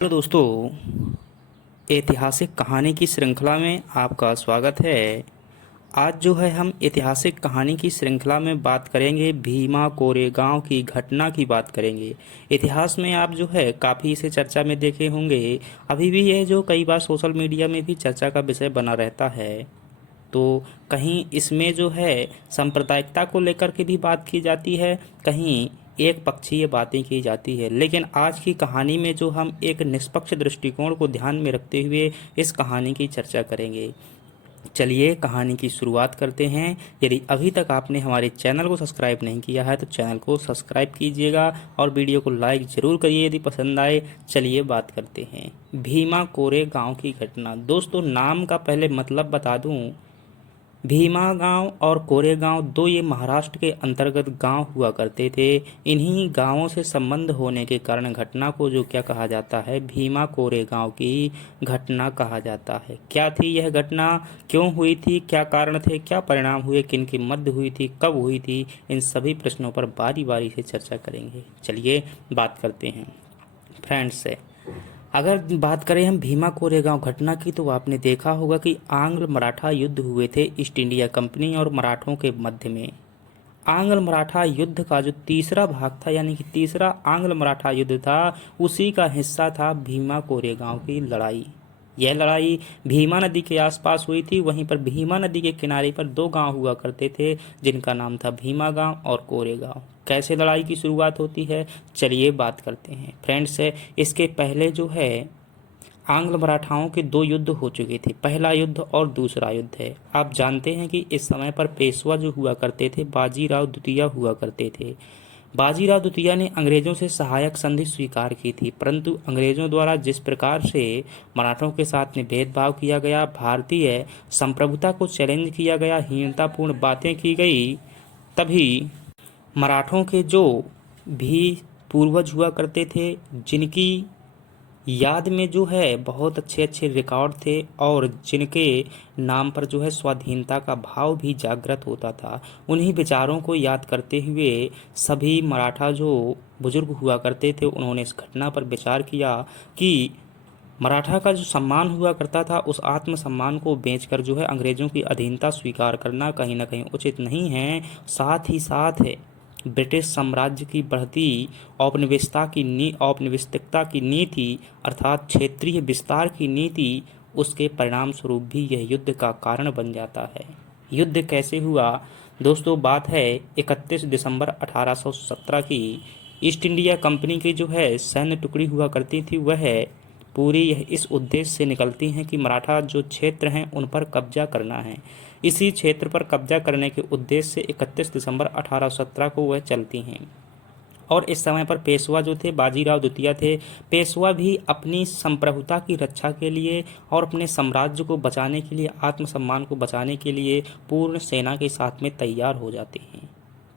Hello दोस्तों, ऐतिहासिक कहानी की श्रृंखला में आपका स्वागत है। आज जो है हम ऐतिहासिक कहानी की श्रृंखला में बात करेंगे, भीमा कोरेगांव की घटना की बात करेंगे। इतिहास में आप जो है काफ़ी इसे चर्चा में देखे होंगे। अभी भी यह जो कई बार सोशल मीडिया में भी चर्चा का विषय बना रहता है। तो कहीं इसमें जो है सांप्रदायिकता को लेकर के भी बात की जाती है, कहीं एक पक्षीय बातें की जाती है। लेकिन आज की कहानी में जो हम एक निष्पक्ष दृष्टिकोण को ध्यान में रखते हुए इस कहानी की चर्चा करेंगे। चलिए कहानी की शुरुआत करते हैं। यदि अभी तक आपने हमारे चैनल को सब्सक्राइब नहीं किया है तो चैनल को सब्सक्राइब कीजिएगा और वीडियो को लाइक ज़रूर करिए यदि पसंद आए। चलिए बात करते हैं भीमा कोरे गांव की घटना। दोस्तों, नाम का पहले मतलब बता दूं। भीमा गांव और कोरेगांव दो ये महाराष्ट्र के अंतर्गत गांव हुआ करते थे। इन्हीं गांवों से संबंध होने के कारण घटना को जो क्या कहा जाता है, भीमा कोरेगांव की घटना कहा जाता है। क्या थी यह घटना, क्यों हुई थी, क्या कारण थे, क्या परिणाम हुए, किन के मध्य हुई थी, कब हुई थी, इन सभी प्रश्नों पर बारी बारी से चर्चा करेंगे। चलिए बात करते हैं फ्रेंड्स से। अगर बात करें हम भीमा कोरेगांव घटना की, तो आपने देखा होगा कि आंग्ल मराठा युद्ध हुए थे ईस्ट इंडिया कंपनी और मराठों के मध्य में। आंग्ल मराठा युद्ध का जो तीसरा भाग था, यानी कि तीसरा आंग्ल मराठा युद्ध था, उसी का हिस्सा था भीमा कोरेगांव की लड़ाई। यह लड़ाई भीमा नदी के आसपास हुई थी। वहीं पर भीमा नदी के किनारे पर दो गांव हुआ करते थे जिनका नाम था भीमा गांव और कोरेगांव। कैसे लड़ाई की शुरुआत होती है, चलिए बात करते हैं फ्रेंड्स। इसके पहले जो है आंग्ल मराठाओं के दो युद्ध हो चुके थे, पहला युद्ध और दूसरा युद्ध है। आप जानते हैं कि इस समय पर पेशवा जो हुआ करते थे, बाजीराव द्वितीय हुआ करते थे। बाजीराव द्वितीय ने अंग्रेजों से सहायक संधि स्वीकार की थी, परंतु अंग्रेजों द्वारा जिस प्रकार से मराठों के साथ में भेदभाव किया गया, भारतीय संप्रभुता को चैलेंज किया गया, हीनतापूर्ण बातें की गई, तभी मराठों के जो भी पूर्वज हुआ करते थे, जिनकी याद में जो है बहुत अच्छे अच्छे रिकॉर्ड थे और जिनके नाम पर जो है स्वाधीनता का भाव भी जागृत होता था, उन्हीं विचारों को याद करते हुए सभी मराठा जो बुजुर्ग हुआ करते थे, उन्होंने इस घटना पर विचार किया कि मराठा का जो सम्मान हुआ करता था, उस आत्मसम्मान को बेचकर जो है अंग्रेजों की अधीनता स्वीकार करना कहीं ना कहीं उचित नहीं है। साथ ही साथ है ब्रिटिश साम्राज्य की बढ़ती औपनिवेशिकता की नीति, अर्थात क्षेत्रीय विस्तार की नीति, उसके परिणाम स्वरूप भी यह युद्ध का कारण बन जाता है। युद्ध कैसे हुआ दोस्तों, बात है 31 दिसंबर 1817 की। ईस्ट इंडिया कंपनी की जो है सैन्य टुकड़ी हुआ करती थी, वह पूरी इस उद्देश्य से निकलती हैं कि मराठा जो क्षेत्र हैं उन पर कब्जा करना है। इसी क्षेत्र पर कब्जा करने के उद्देश्य से 31 दिसंबर 1817 को वह चलती हैं। और इस समय पर पेशवा जो थे, बाजीराव द्वितीय थे, पेशवा भी अपनी संप्रभुता की रक्षा के लिए और अपने साम्राज्य को बचाने के लिए, आत्मसम्मान को बचाने के लिए पूर्ण सेना के साथ में तैयार हो जाते हैं।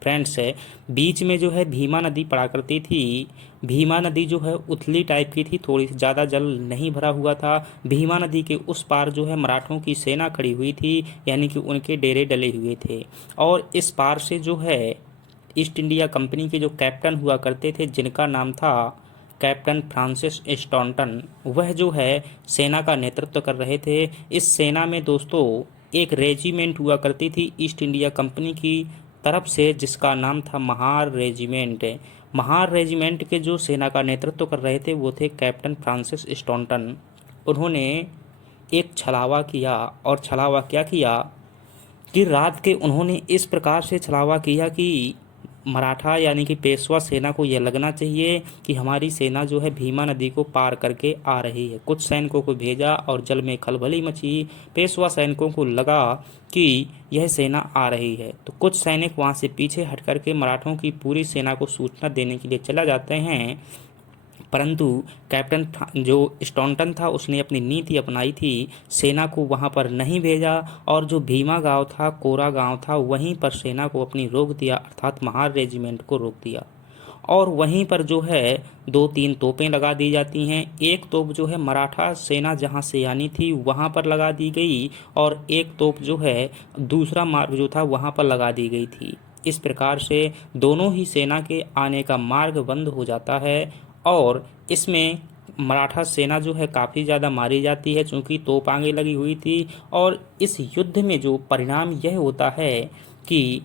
फ्रेंड्स, बीच में जो है भीमा नदी पड़ा करती थी। भीमा नदी जो है उथली टाइप की थी, थोड़ी ज़्यादा जल नहीं भरा हुआ था। भीमा नदी के उस पार जो है मराठों की सेना खड़ी हुई थी, यानी कि उनके डेरे डले हुए थे। और इस पार से जो है ईस्ट इंडिया कंपनी के जो कैप्टन हुआ करते थे, जिनका नाम था कैप्टन फ्रांसिस स्टॉन्टन, वह जो है सेना का नेतृत्व कर रहे थे। इस सेना में दोस्तों एक रेजिमेंट हुआ करती थी ईस्ट इंडिया कंपनी की तरफ से, जिसका नाम था महार रेजिमेंट। महार रेजिमेंट के जो सेना का नेतृत्व कर रहे थे वो थे कैप्टन फ्रांसिस स्टॉन्टन। उन्होंने एक छलावा किया, और छलावा क्या किया कि रात के उन्होंने इस प्रकार से छलावा किया कि मराठा यानी कि पेशवा सेना को यह लगना चाहिए कि हमारी सेना जो है भीमा नदी को पार करके आ रही है। कुछ सैनिकों को भेजा और जल में खलबली मची। पेशवा सैनिकों को लगा कि यह सेना आ रही है, तो कुछ सैनिक वहां से पीछे हट करके मराठों की पूरी सेना को सूचना देने के लिए चला जाते हैं। परंतु कैप्टन जो स्टॉन्टन था, उसने अपनी नीति अपनाई थी, सेना को वहां पर नहीं भेजा, और जो भीमा गांव था, कोरा गांव था, वहीं पर सेना को अपनी रोक दिया, अर्थात महार रेजिमेंट को रोक दिया। और वहीं पर जो है 2-3 तोपें लगा दी जाती हैं। एक तोप जो है मराठा सेना जहां से आनी थी वहां पर लगा दी गई, और एक तोप जो है दूसरा मार्ग जो था वहां पर लगा दी गई थी। इस प्रकार से दोनों ही सेना के आने का मार्ग बंद हो जाता है। और इसमें मराठा सेना जो है काफ़ी ज़्यादा मारी जाती है, चूँकि तोप आगे लगी हुई थी। और इस युद्ध में जो परिणाम यह होता है कि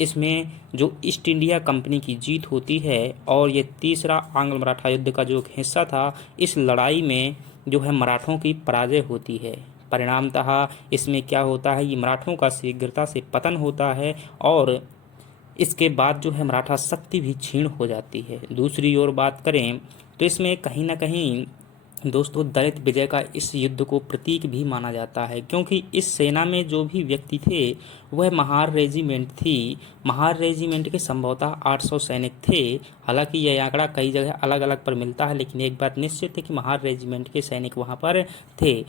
इसमें जो ईस्ट इंडिया कंपनी की जीत होती है, और ये तीसरा आंग्ल मराठा युद्ध का जो एक हिस्सा था, इस लड़ाई में जो है मराठों की पराजय होती है। परिणामतः इसमें क्या होता है, ये मराठों का शीघ्रता से पतन होता है, और इसके बाद जो है मराठा शक्ति भी क्षीण हो जाती है। दूसरी ओर बात करें तो इसमें कहीं ना कहीं दोस्तों दलित विजय का इस युद्ध को प्रतीक भी माना जाता है, क्योंकि इस सेना में जो भी व्यक्ति थे वह महार रेजिमेंट थी। महार रेजिमेंट के संभवतः 800 सैनिक थे। हालांकि यह आंकड़ा कई जगह अलग अलग पर मिलता है, लेकिन एक बात निश्चित है कि महार रेजिमेंट के सैनिक वहां पर थे।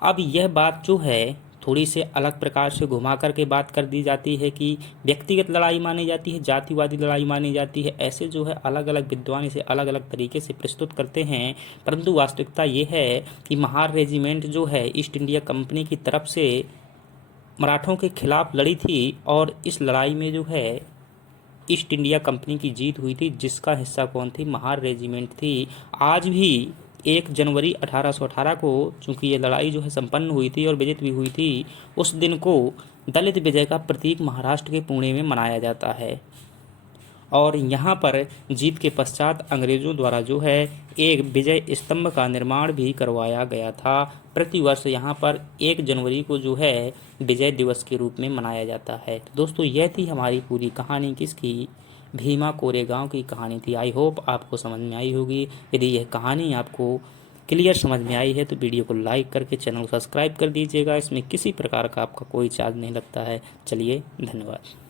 अब यह बात जो है थोड़ी से अलग प्रकार से घुमा करके बात कर दी जाती है कि व्यक्तिगत लड़ाई मानी जाती है, जातिवादी लड़ाई मानी जाती है। ऐसे जो है अलग अलग विद्वान इसे अलग अलग तरीके से प्रस्तुत करते हैं, परंतु वास्तविकता ये है कि महार रेजिमेंट जो है ईस्ट इंडिया कंपनी की तरफ से मराठों के खिलाफ लड़ी थी, और इस लड़ाई में जो है ईस्ट इंडिया कंपनी की जीत हुई थी, जिसका हिस्सा कौन थी, महार रेजिमेंट थी। आज भी 1 जनवरी 1818 को चूंकि ये लड़ाई जो है संपन्न हुई थी और विजित भी हुई थी, उस दिन को दलित विजय का प्रतीक महाराष्ट्र के पुणे में मनाया जाता है। और यहाँ पर जीत के पश्चात अंग्रेज़ों द्वारा जो है एक विजय स्तंभ का निर्माण भी करवाया गया था। प्रतिवर्ष यहाँ पर 1 जनवरी को जो है विजय दिवस के रूप में मनाया जाता है। तो दोस्तों यह थी हमारी पूरी कहानी, किसकी, भीमा कोरेगांव की कहानी थी। आई होप आपको समझ में आई होगी। यदि यह कहानी आपको क्लियर समझ में आई है तो वीडियो को लाइक करके चैनल को सब्सक्राइब कर दीजिएगा। इसमें किसी प्रकार का आपका कोई चार्ज नहीं लगता है। चलिए, धन्यवाद।